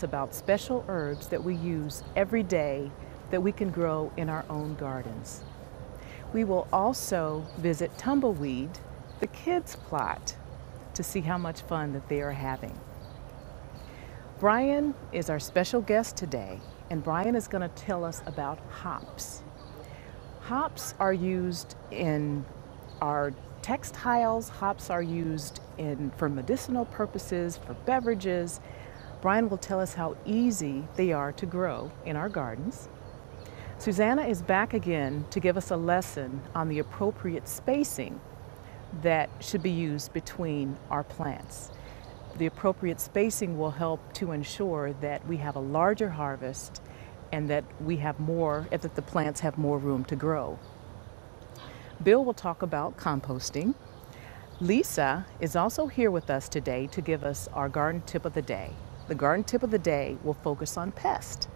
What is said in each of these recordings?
us about special herbs that we use every day that we can grow in our own gardens. We will also visit Tumbleweed, the kids' plot, to see how much fun that they are having. Brian is our special guest today, and Brian is going to tell us about hops. Hops are used in our textiles, hops are used for medicinal purposes, for beverages. Brian will tell us how easy they are to grow in our gardens. Susanna is back again to give us a lesson on the appropriate spacing that should be used between our plants. The appropriate spacing will help to ensure that we have a larger harvest and that that the plants have more room to grow. Bill will talk about composting. Lisa is also here with us today to give us our garden tip of the day. The garden tip of the day will focus on pests.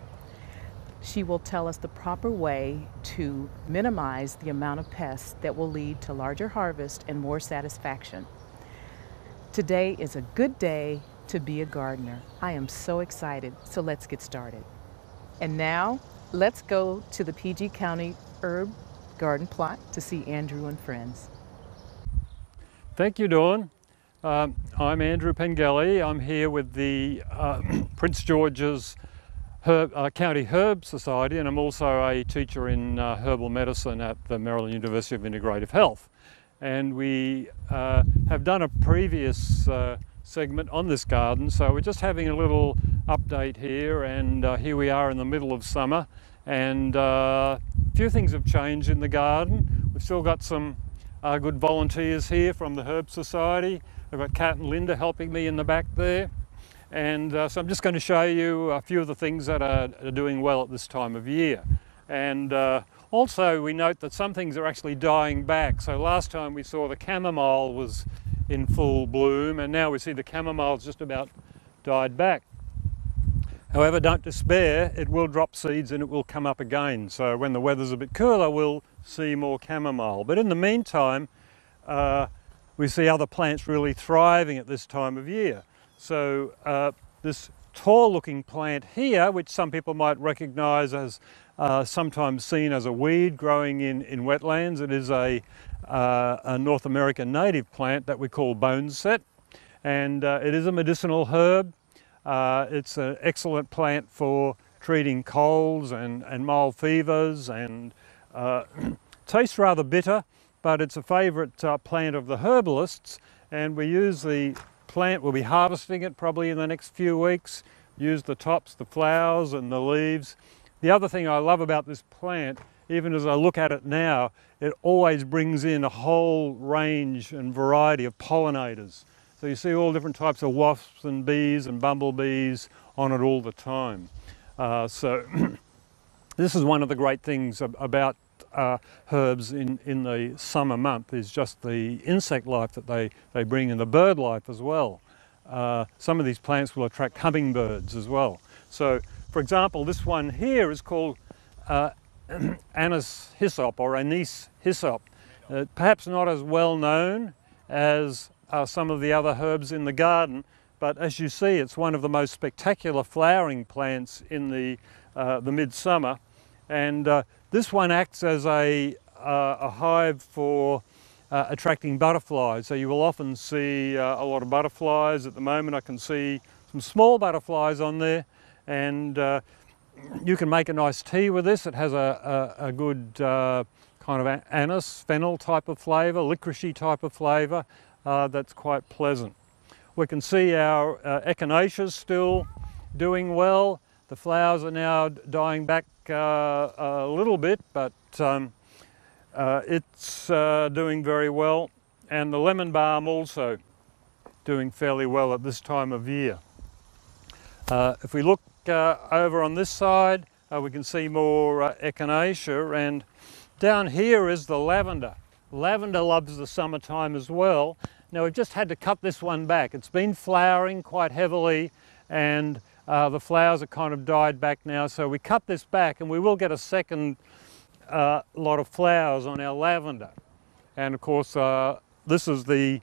She will tell us the proper way to minimize the amount of pests that will lead to larger harvest and more satisfaction. Today is a good day to be a gardener. I am so excited, so let's get started. And now, let's go to the PG County Herb Garden Plot to see Andrew and friends. Thank you, Dawn. I'm Andrew Pengelly. I'm here with the Prince George's County Herb Society, and I'm also a teacher in herbal medicine at the Maryland University of Integrative Health. And we have done a previous segment on this garden, so we're just having a little update here, and here we are in the middle of summer, and a few things have changed in the garden. We've still got some good volunteers here from the Herb Society. I've got Kat and Linda helping me in the back there. And so I'm just going to show you a few of the things that are doing well at this time of year. And also we note that some things are actually dying back. So last time we saw the chamomile was in full bloom, and now we see the chamomile's just about died back. However, don't despair, it will drop seeds and it will come up again. So when the weather's a bit cooler, we'll see more chamomile. But in the meantime, we see other plants really thriving at this time of year. So this tall looking plant here, which some people might recognize as sometimes seen as a weed growing in wetlands, it is a North American native plant that we call boneset, and it is a medicinal herb. It's an excellent plant for treating colds and mild fevers, and tastes rather bitter, but it's a favorite plant of the herbalists, and we use the plant. We'll be harvesting it probably in the next few weeks. Use the tops, the flowers and the leaves. The other thing I love about this plant, even as I look at it now, it always brings in a whole range and variety of pollinators. So you see all different types of wasps and bees and bumblebees on it all the time. So this is one of the great things about herbs in the summer month, is just the insect life that they bring, and the bird life as well. Some of these plants will attract hummingbirds as well. So for example, this one here is called anise hyssop or anise hyssop. Perhaps not as well known as some of the other herbs in the garden, but as you see, it's one of the most spectacular flowering plants in the midsummer. And this one acts as a hive for attracting butterflies. So you will often see a lot of butterflies. At the moment I can see some small butterflies on there, and you can make a nice tea with this. It has a good kind of anise, fennel type of flavour, licoricey type of flavour that's quite pleasant. We can see our echinaceas still doing well. The flowers are now dying back a little bit, but it's doing very well. And the lemon balm also doing fairly well at this time of year. If we look over on this side, we can see more echinacea, and down here is the lavender. Lavender loves the summertime as well. Now we've just had to cut this one back. It's been flowering quite heavily, and the flowers are kind of died back now, so we cut this back, and we will get a second lot of flowers on our lavender. And of course this is the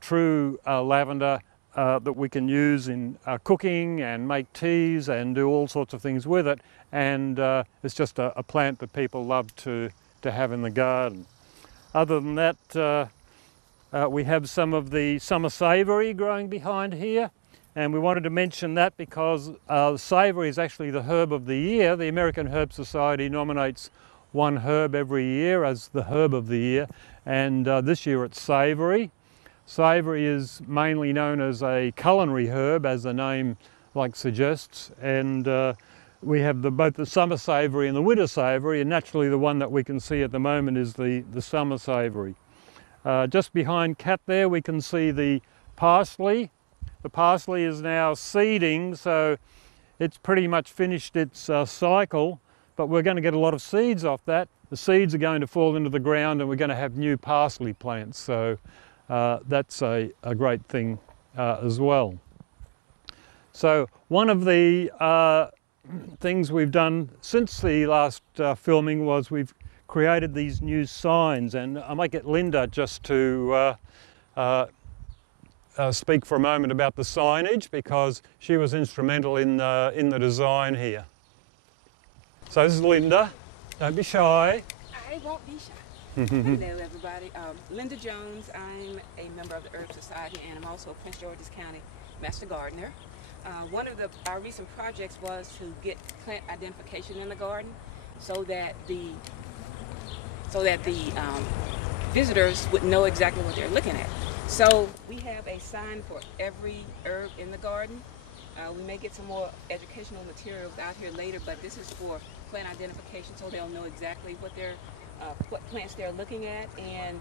true lavender that we can use in cooking and make teas and do all sorts of things with it, and it's just a plant that people love to have in the garden. Other than that, we have some of the summer savoury growing behind here, and we wanted to mention that because savoury is actually the herb of the year. The American Herb Society nominates one herb every year as the herb of the year, and this year it's savoury. Savoury is mainly known as a culinary herb, as the name suggests, and we have both the summer savoury and the winter savoury, and naturally the one that we can see at the moment is the summer savoury. Just behind Kat there we can see the parsley. The parsley is now seeding, so it's pretty much finished its cycle, but we're going to get a lot of seeds off that. The seeds are going to fall into the ground and we're going to have new parsley plants, so that's a great thing as well. So one of the things we've done since the last filming was we've created these new signs, and I might get Linda just to speak for a moment about the signage, because she was instrumental in the design here. So this is Linda. Don't be shy. I won't be shy. Hello everybody. Linda Jones. I'm a member of the Herb Society, and I'm also Prince George's County Master Gardener. One of our recent projects was to get plant identification in the garden so that the visitors would know exactly what they're looking at. So we have a sign for every herb in the garden. We may get some more educational materials out here later, but this is for plant identification, so they'll know exactly what plants they're looking at and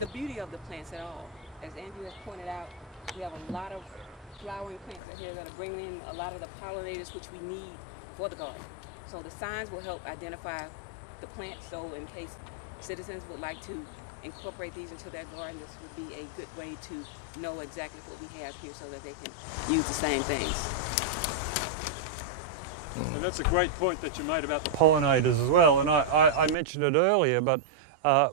the beauty of the plants at all. As Andrew has pointed out, we have a lot of flowering plants out here that are bringing in a lot of the pollinators which we need for the garden. So the signs will help identify the plants, so in case citizens would like to incorporate these into their garden, this would be a good way to know exactly what we have here so that they can use the same things. And that's a great point that you made about the pollinators as well, and I mentioned it earlier, but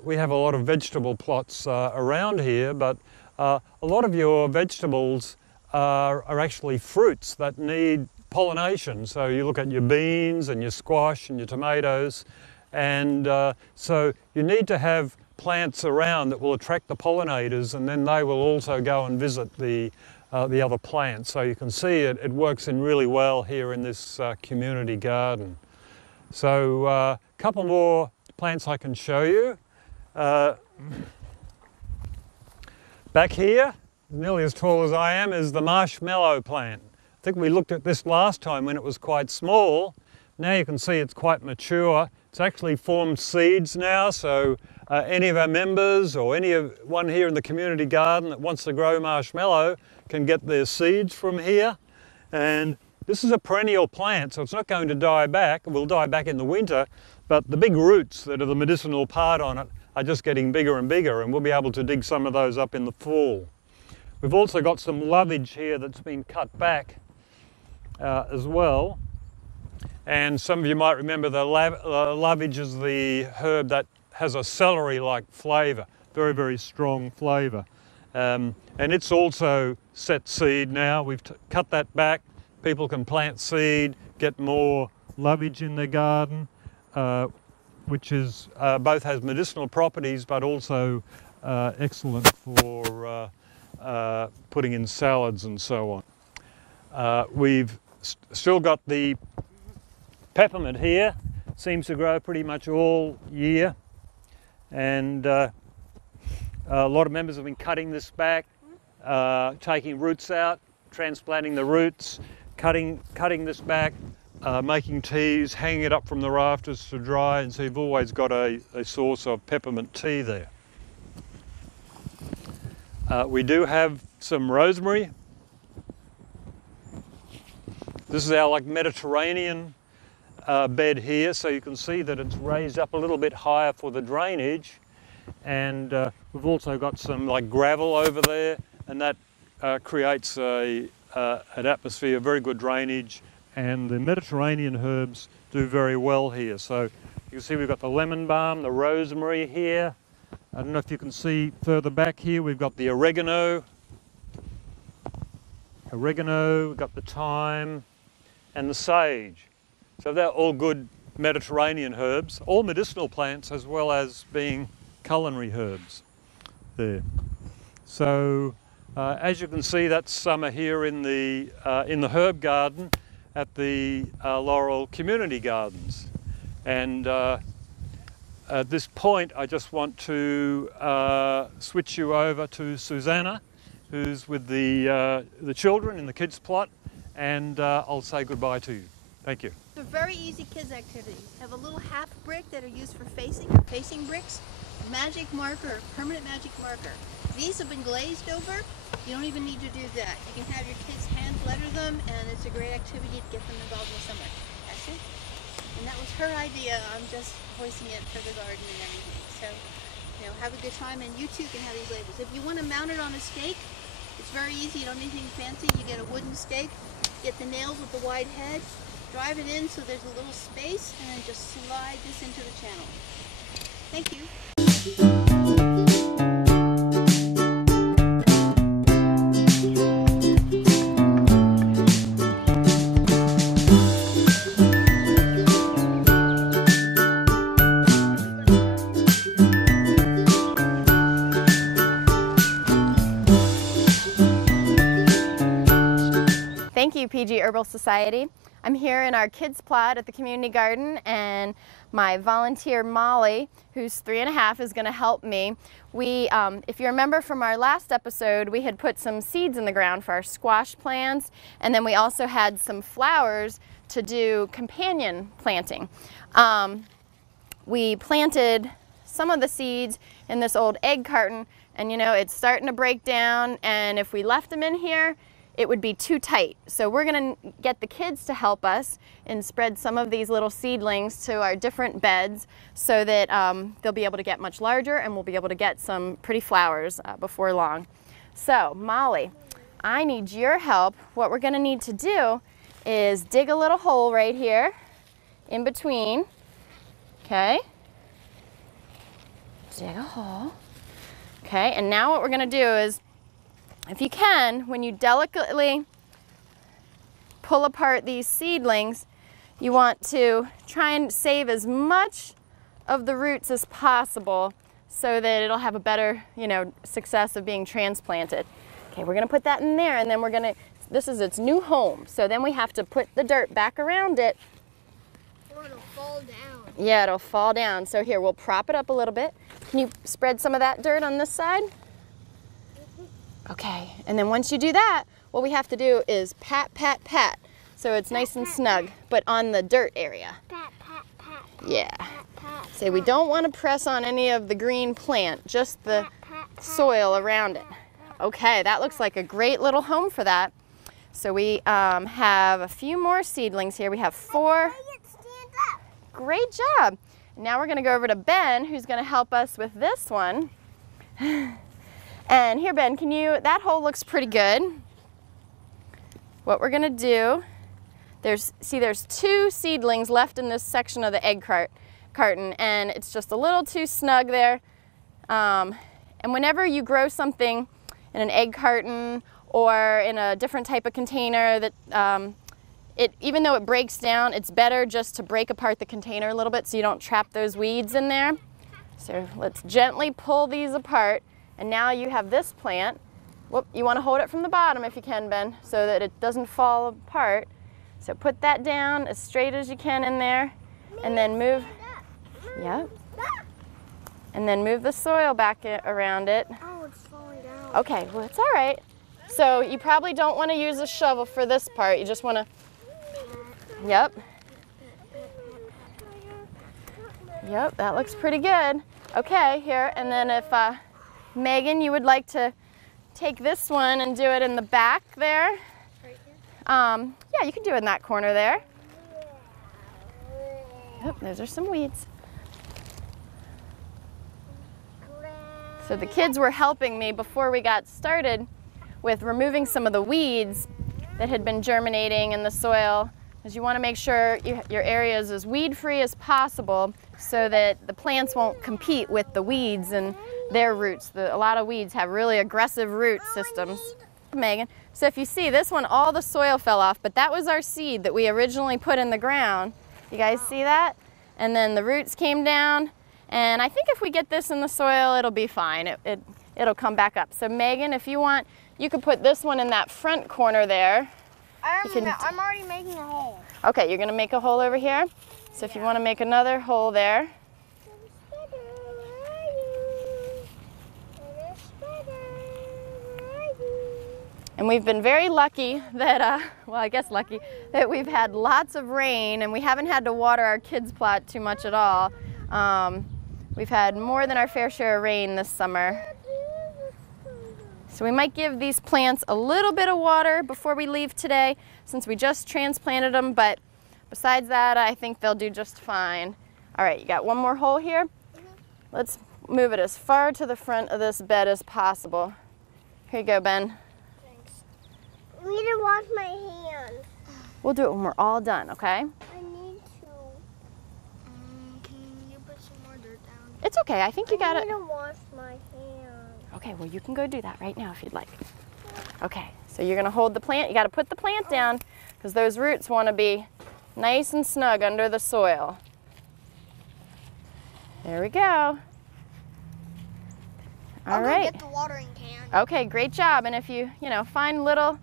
we have a lot of vegetable plots around here, but a lot of your vegetables are actually fruits that need pollination. So you look at your beans and your squash and your tomatoes, and so you need to have plants around that will attract the pollinators, and then they will also go and visit the other plants. So you can see it works in really well here in this community garden. So a couple more plants I can show you. Back here, nearly as tall as I am, is the marshmallow plant. I think we looked at this last time when it was quite small. Now you can see it's quite mature. It's actually formed seeds now, so any of our members or anyone here in the community garden that wants to grow marshmallow can get their seeds from here. And this is a perennial plant, so it's not going to die back. It will die back in the winter, but the big roots that are the medicinal part on it are just getting bigger and bigger, and we'll be able to dig some of those up in the fall. We've also got some lovage here that's been cut back as well. And some of you might remember the lovage is the herb that has a celery-like flavour, very, very strong flavour. And it's also set seed now. We've cut that back. People can plant seed, get more lovage in their garden, which is both has medicinal properties but also excellent for putting in salads and so on. We've still got the peppermint here. Seems to grow pretty much all year, and a lot of members have been cutting this back, taking roots out, transplanting the roots, cutting this back, making teas, hanging it up from the rafters to dry, and so you've always got a source of peppermint tea there. We do have some rosemary. This is our Mediterranean bed here, so you can see that it's raised up a little bit higher for the drainage, and we've also got some gravel over there, and that creates an atmosphere of very good drainage, and the Mediterranean herbs do very well here. So you can see we've got the lemon balm, the rosemary here. I don't know if you can see further back here, we've got the oregano. oregano, we've got the thyme, and the sage. So they're all good Mediterranean herbs, all medicinal plants as well as being culinary herbs there. So as you can see, that's summer here in the herb garden at the Laurel Community Gardens. And at this point, I just want to switch you over to Susanna, who's with the children in the kids plot, and I'll say goodbye to you. Thank you. They're very easy kids activities. Have a little half brick that are used for facing bricks, magic marker, permanent magic marker. These have been glazed over. You don't even need to do that. You can have your kids hand letter them, and it's a great activity to get them involved in the summer. That's it. And that was her idea. I'm just voicing it for the garden and everything. So, you know, have a good time, and you too can have these labels. If you want to mount it on a stake, it's very easy. You don't need anything fancy. You get a wooden stake, get the nails with the wide head, drive it in so there's a little space, and then just slide this into the channel. Thank you. Thank you, PG Herbal Society. I'm here in our kids plot at the community garden, and my volunteer Molly, who's 3½, is going to help me. If you remember from our last episode, we had put some seeds in the ground for our squash plants, and then we also had some flowers to do companion planting. We planted some of the seeds in this old egg carton, and you know, it's starting to break down, and if we left them in here, it would be too tight. So we're going to get the kids to help us and spread some of these little seedlings to our different beds so that they'll be able to get much larger, and we'll be able to get some pretty flowers before long. So Molly, I need your help. What we're going to need to do is dig a little hole right here in between. Okay. Dig a hole. Okay, and now what we're going to do is, if you can, when you delicately pull apart these seedlings, you want to try and save as much of the roots as possible so that it'll have a better, success of being transplanted. Okay, we're going to put that in there, and then this is its new home. So then we have to put the dirt back around it. Or it'll fall down. Yeah, it'll fall down. So here, we'll prop it up a little bit. Can you spread some of that dirt on this side? Okay, and then once you do that, what we have to do is pat, pat, pat. So it's nice and snug, but on the dirt area. Pat, pat, pat. Yeah. Pat, pat, So we don't want to press on any of the green plant, just the soil around it. Okay, that looks like a great little home for that. So we have a few more seedlings here. We have 4. Great job. Now we're going to go over to Ben, who's going to help us with this one. And here, Ben, that hole looks pretty good. What we're going to do, there's 2 seedlings left in this section of the egg carton, and it's just a little too snug there. And whenever you grow something in an egg carton or in a different type of container, that even though it breaks down, it's better just to break apart the container a little bit so you don't trap those weeds in there. So let's gently pull these apart. And now you have this plant. Whoop, you want to hold it from the bottom if you can, Ben, so that it doesn't fall apart. So put that down as straight as you can in there, and then move. Yep. And then move the soil back around it. Oh, it's falling down. Okay, well, it's all right. So you probably don't want to use a shovel for this part. You just want to. Yep. Yep, that looks pretty good. Okay, here, and then if Megan, you would like to take this one and do it in the back there. Right here? Yeah, you can do it in that corner there. Oh, those are some weeds. So the kids were helping me before we got started with removing some of the weeds that had been germinating in the soil, because you want to make sure your area is as weed-free as possible so that the plants won't compete with the weeds and their roots. A lot of weeds have really aggressive root systems. Megan. So if you see this one, all the soil fell off, but that was our seed that we originally put in the ground. You guys see that? And then the roots came down, and I think if we get this in the soil, it'll be fine. It'll come back up. So Megan, if you want, you could put this one in that front corner there. I'm already making a hole. Okay, you're gonna make a hole over here. So if you wanna make another hole there. And we've been very lucky that, well, I guess lucky, that we've had lots of rain and we haven't had to water our kids' plot too much at all. We've had more than our fair share of rain this summer. So we might give these plants a little bit of water before we leave today, since we just transplanted them, but besides that, I think they'll do just fine. All right, you got one more hole here? Let's move it as far to the front of this bed as possible. Here you go, Ben. I need to wash my hands. We'll do it when we're all done, okay? I need to. Can you put some more dirt down? It's okay, I think you got it. I need to wash my hands. Okay, well, you can go do that right now if you'd like. Okay, so you're gonna hold the plant. You gotta put the plant down because those roots wanna be nice and snug under the soil. There we go. All right. Go get the watering can. Okay, great job. And if you find little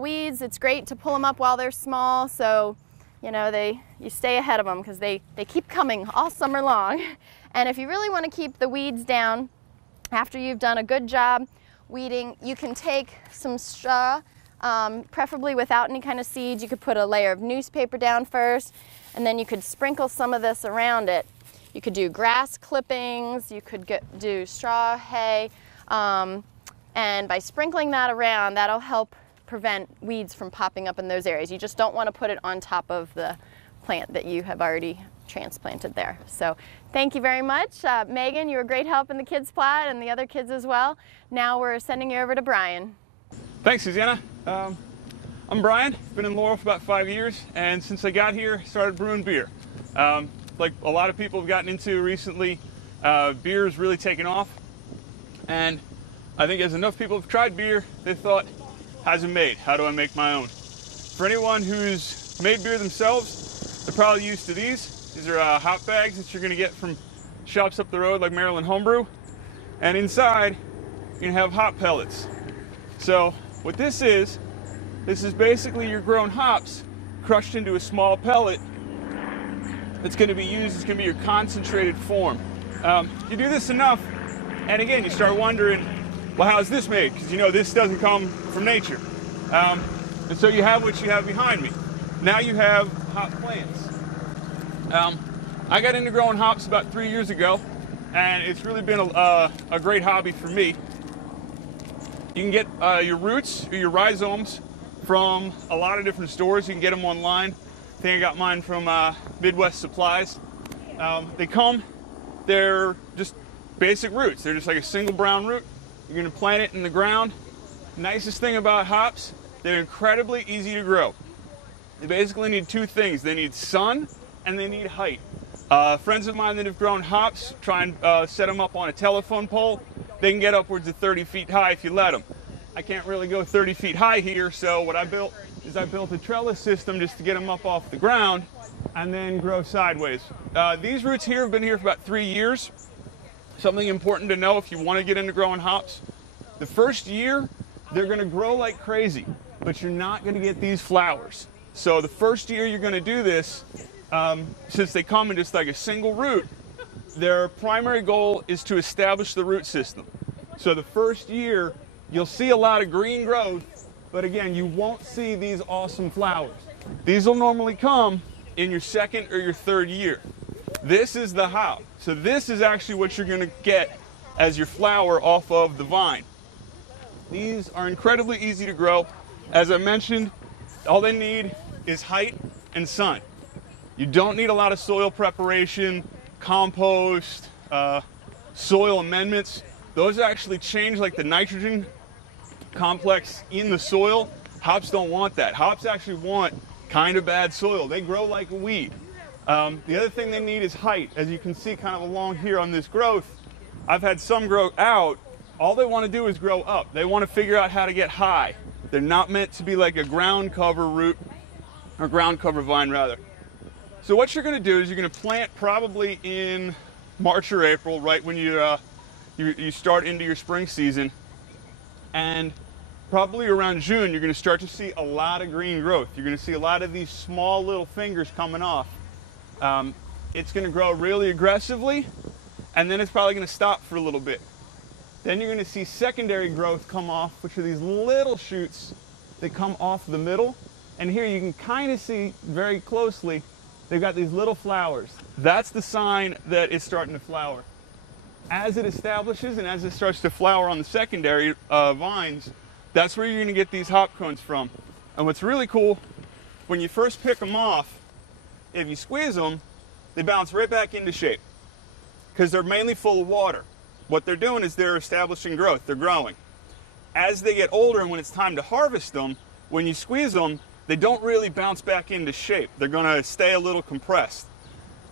weeds, it's great to pull them up while they're small, so you stay ahead of them because they keep coming all summer long. And if you really want to keep the weeds down after you've done a good job weeding, you can take some straw, preferably without any kind of seeds. You could put a layer of newspaper down first, and then you could sprinkle some of this around it. You could do grass clippings, you could do straw, hay, and by sprinkling that around, that'll help prevent weeds from popping up in those areas. You just don't want to put it on top of the plant that you have already transplanted there. So thank you very much. Megan, you were a great help in the kids' plot and the other kids as well. Now we're sending you over to Brian. Thanks, Susanna. I'm Brian. Been in Laurel for about 5 years, and since I got here, started brewing beer. Like a lot of people have gotten into recently, beer is really taken off, and I think as enough people have tried beer, they thought, how's it made? How do I make my own? For anyone who's made beer themselves, they're probably used to these. These are hop bags that you're going to get from shops up the road like Maryland Homebrew, and inside you can have hop pellets. So what this is basically your grown hops crushed into a small pellet that's going to be used. It's going to be your concentrated form. You do this enough, and again, you start wondering, well, how's this made? Because this doesn't come from nature. And so you have what you have behind me. Now you have hop plants. I got into growing hops about 3 years ago, and it's really been a great hobby for me. You can get your roots or your rhizomes from a lot of different stores. You can get them online. I think I got mine from Midwest Supplies. They're just basic roots. They're just like a single brown root. You're going to plant it in the ground. Nicest thing about hops, they're incredibly easy to grow. They basically need two things. They need sun and they need height. Friends of mine that have grown hops, try and set them up on a telephone pole. They can get upwards of 30 feet high if you let them. I can't really go 30 feet high here, so what I built is I built a trellis system just to get them up off the ground and then grow sideways. These roots here have been here for about 3 years. Something important to know if you want to get into growing hops. The first year, they're going to grow like crazy, but you're not going to get these flowers. So the first year you're going to do this, since they come in just like a single root, their primary goal is to establish the root system. So the first year, you'll see a lot of green growth, but again, you won't see these awesome flowers. These will normally come in your second or your third year. This is the hop. So this is actually what you're going to get as your flower off of the vine. These are incredibly easy to grow. As I mentioned, all they need is height and sun. You don't need a lot of soil preparation, compost, soil amendments. Those actually change like the nitrogen complex in the soil. Hops don't want that. Hops actually want kind of bad soil. They grow like a weed. The other thing they need is height. As you can see kind of along here on this growth, I've had some grow out all they want to do is grow up. They want to figure out how to get high. They're not meant to be like a ground cover root, or ground cover vine rather. So what you're going to do is you're going to plant probably in March or April, right when you start into your spring season, and probably around June you're going to start to see a lot of green growth. You're going to see a lot of these small little fingers coming off. It's going to grow really aggressively, and then it's probably going to stop for a little bit. Then you're going to see secondary growth come off, which are these little shoots that come off the middle. And here you can kind of see very closely, they've got these little flowers. That's the sign that it's starting to flower. As it establishes and as it starts to flower on the secondary vines, that's where you're going to get these hop cones from. And what's really cool, when you first pick them off, if you squeeze them, they bounce right back into shape because they're mainly full of water. What they're doing is they're establishing growth, they're growing. As they get older and when it's time to harvest them, when you squeeze them, they don't really bounce back into shape. They're gonna stay a little compressed.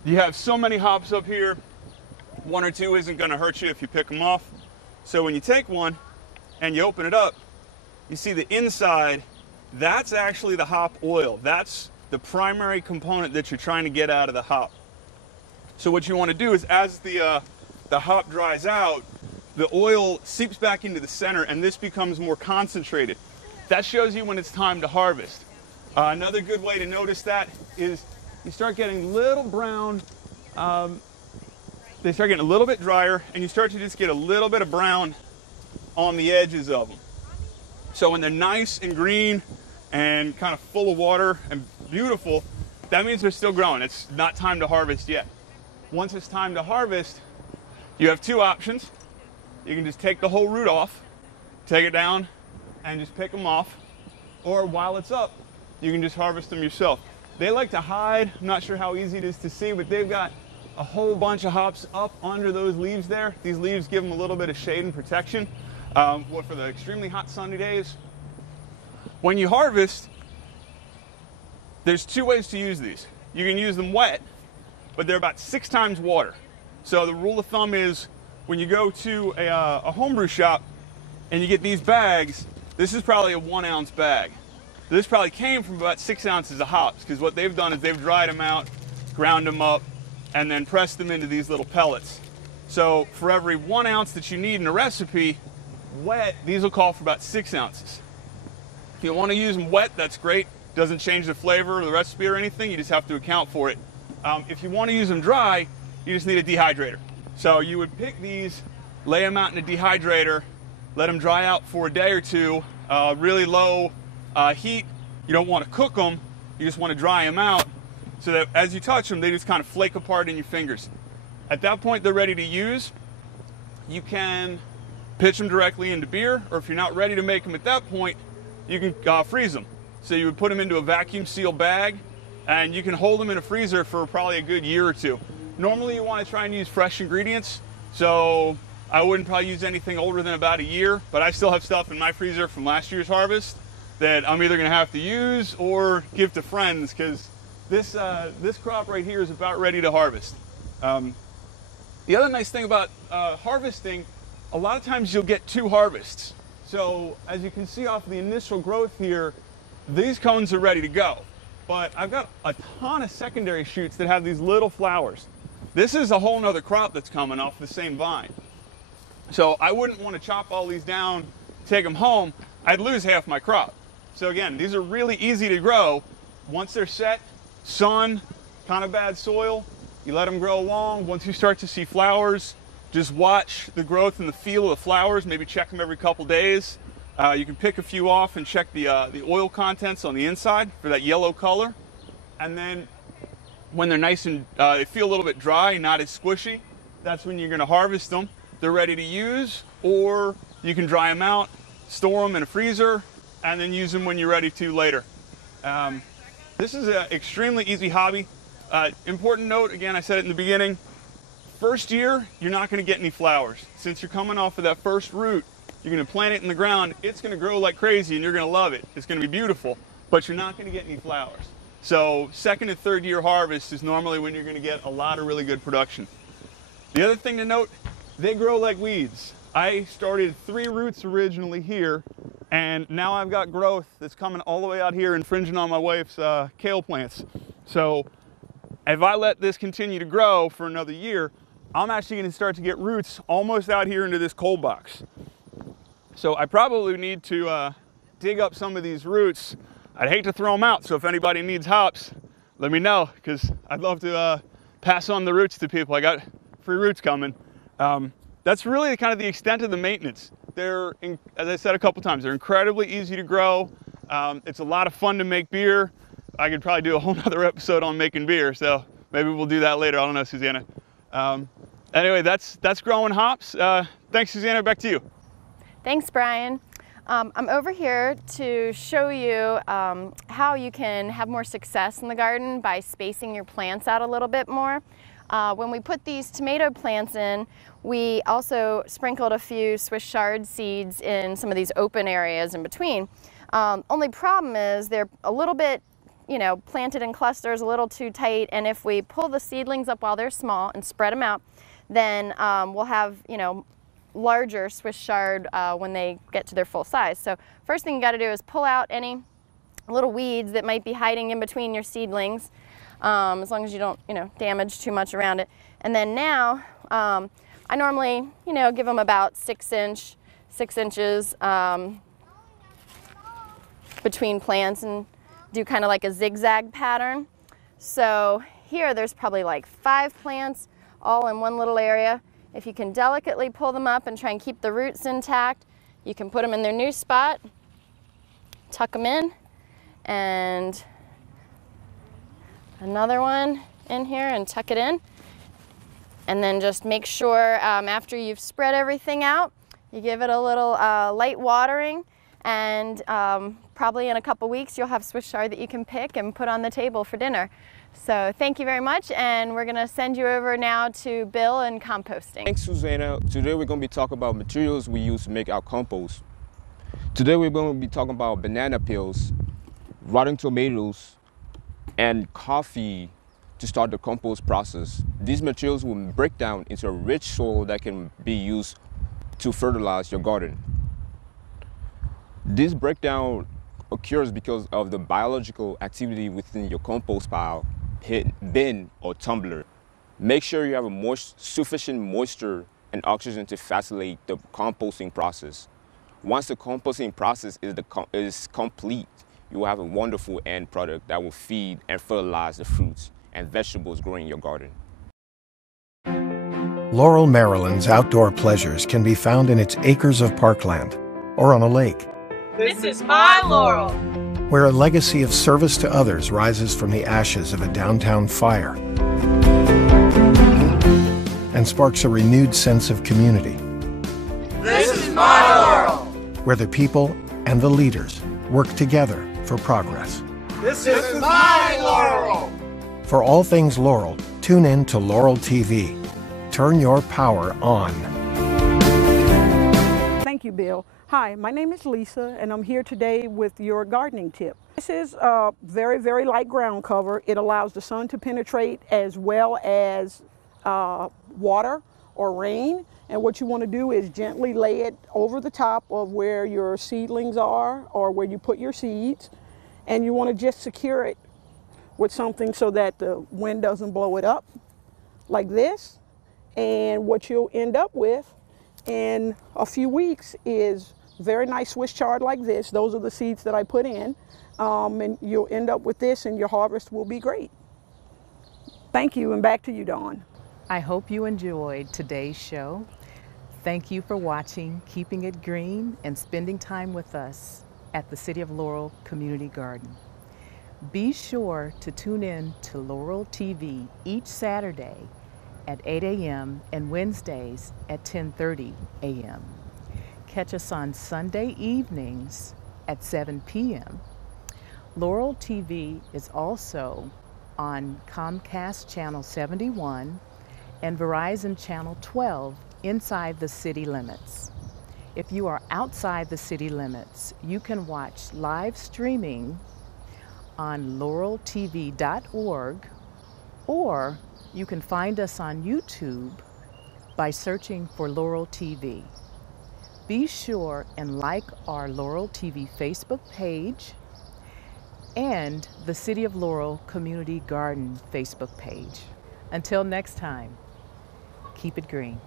You have so many hops up here, 1 or 2 isn't gonna hurt you if you pick them off. So when you take one and you open it up, you see the inside, that's actually the hop oil. That's the primary component that you're trying to get out of the hop. So what you wanna do is as the hop dries out, the oil seeps back into the center and this becomes more concentrated. That shows you when it's time to harvest. Another good way to notice that is you start getting little brown, they start getting a little bit drier and you start to just get a little bit of brown on the edges of them. So when they're nice and green and kind of full of water and beautiful, that means they're still growing. It's not time to harvest yet. Once it's time to harvest, you have 2 options. You can just take the whole root off, take it down, and just pick them off. Or while it's up, you can just harvest them yourself. They like to hide. I'm not sure how easy it is to see, but they've got a whole bunch of hops up under those leaves there. These leaves give them a little bit of shade and protection for the extremely hot sunny days. When you harvest, there's 2 ways to use these. You can use them wet, but they're about 6 times water. So the rule of thumb is when you go to a homebrew shop and you get these bags, this is probably a 1 ounce bag. This probably came from about 6 ounces of hops because what they've done is they've dried them out, ground them up, and then pressed them into these little pellets. So for every 1 ounce that you need in a recipe, wet, these will call for about 6 ounces. If you want to use them wet, that's great. Doesn't change the flavor of the recipe or anything, you just have to account for it. If you want to use them dry, you just need a dehydrator. So you would pick these, lay them out in a dehydrator, let them dry out for a day or 2, really low heat. You don't want to cook them, you just want to dry them out so that as you touch them, they just kind of flake apart in your fingers. At that point, they're ready to use. You can pitch them directly into beer, or if you're not ready to make them at that point, you can freeze them. So you would put them into a vacuum seal bag, and you can hold them in a freezer for probably a good year or 2. Normally you want to try and use fresh ingredients, so I wouldn't probably use anything older than about a year, but I still have stuff in my freezer from last year's harvest that I'm either going to have to use or give to friends because this crop right here is about ready to harvest. The other nice thing about harvesting, a lot of times you'll get 2 harvests. So as you can see off the initial growth here, these cones are ready to go. But I've got a ton of secondary shoots that have these little flowers. This is a whole nother crop that's coming off the same vine. So I wouldn't want to chop all these down, take them home. I'd lose half my crop. So again, these are really easy to grow. Once they're set, sun, kind of bad soil, you let them grow along. Once you start to see flowers, just watch the growth and the feel of the flowers. Maybe check them every couple days. You can pick a few off and check the oil contents on the inside for that yellow color. And then when they're nice and they feel a little bit dry, not as squishy, that's when you're going to harvest them. They're ready to use, or you can dry them out, store them in a freezer, and then use them when you're ready to later. This is an extremely easy hobby. Important note, again, I said it in the beginning, first year, you're not going to get any flowers. Since you're coming off of that first root, you're going to plant it in the ground, it's going to grow like crazy and you're going to love it. It's going to be beautiful, but you're not going to get any flowers. So 2nd and 3rd year harvest is normally when you're going to get a lot of really good production. The other thing to note, they grow like weeds. I started 3 roots originally here, and now I've got growth that's coming all the way out here, infringing on my wife's kale plants. So if I let this continue to grow for another year, I'm actually going to start to get roots almost out here into this cold box. So I probably need to dig up some of these roots. I'd hate to throw them out, so if anybody needs hops, let me know, because I'd love to pass on the roots to people. I got free roots coming. That's really kind of the extent of the maintenance. They're, as I said a couple times, they're incredibly easy to grow. It's a lot of fun to make beer. I could probably do a whole nother episode on making beer, so maybe we'll do that later. I don't know, Susanna. Anyway, that's growing hops. Thanks, Susanna. Back to you. Thanks, Brian. I'm over here to show you how you can have more success in the garden by spacing your plants out a little bit more. When we put these tomato plants in, we also sprinkled a few Swiss chard seeds in some of these open areas in between. Only problem is they're a little bit, you know, planted in clusters, a little too tight, and if we pull the seedlings up while they're small and spread them out, then we'll have, you know, larger Swiss chard when they get to their full size. So first thing you got to do is pull out any little weeds that might be hiding in between your seedlings, as long as you don't, you know, damage too much around it. And then now, I normally, you know, give them about 6 inches between plants and do kind of like a zigzag pattern. So here there's probably like 5 plants all in one little area. If you can delicately pull them up and try and keep the roots intact, you can put them in their new spot, tuck them in, and another one in here and tuck it in. And then just make sure after you've spread everything out, you give it a little light watering, and probably in a couple weeks you'll have Swiss chard that you can pick and put on the table for dinner. So thank you very much, and we're going to send you over now to Bill and composting. Thanks, Susanna. Today we're going to be talking about materials we use to make our compost. Today we're going to be talking about banana peels, rotten tomatoes, and coffee to start the compost process. These materials will break down into a rich soil that can be used to fertilize your garden. This breakdown occurs because of the biological activity within your compost pile, pit, bin, or tumbler. Make sure you have sufficient moisture and oxygen to facilitate the composting process. Once the composting process is complete, you will have a wonderful end product that will feed and fertilize the fruits and vegetables growing in your garden. Laurel, Maryland's outdoor pleasures can be found in its acres of parkland or on a lake. This is my Laurel, where a legacy of service to others rises from the ashes of a downtown fire and sparks a renewed sense of community. This is my Laurel, where the people and the leaders work together for progress. This is my Laurel. For all things Laurel, tune in to Laurel TV. Turn your power on. Thank you, Bill. Hi, my name is Lisa, and I'm here today with your gardening tip. This is a very, very light ground cover. It allows the sun to penetrate as well as water or rain. And what you want to do is gently lay it over the top of where your seedlings are or where you put your seeds. And you want to just secure it with something so that the wind doesn't blow it up like this. And what you'll end up with in a few weeks is very nice Swiss chard like this. Those are the seeds that I put in. And you'll end up with this, and your harvest will be great. Thank you, and back to you, Dawn. I hope you enjoyed today's show. Thank you for watching Keeping It Green and spending time with us at the City of Laurel Community Garden. Be sure to tune in to Laurel TV each Saturday at 8 a.m. and Wednesdays at 10:30 a.m. Catch us on Sunday evenings at 7 p.m. Laurel TV is also on Comcast Channel 71 and Verizon Channel 12 inside the city limits. If you are outside the city limits, you can watch live streaming on laureltv.org, or you can find us on YouTube by searching for Laurel TV. Be sure and like our Laurel TV Facebook page and the City of Laurel Community Garden Facebook page. Until next time, keep it green.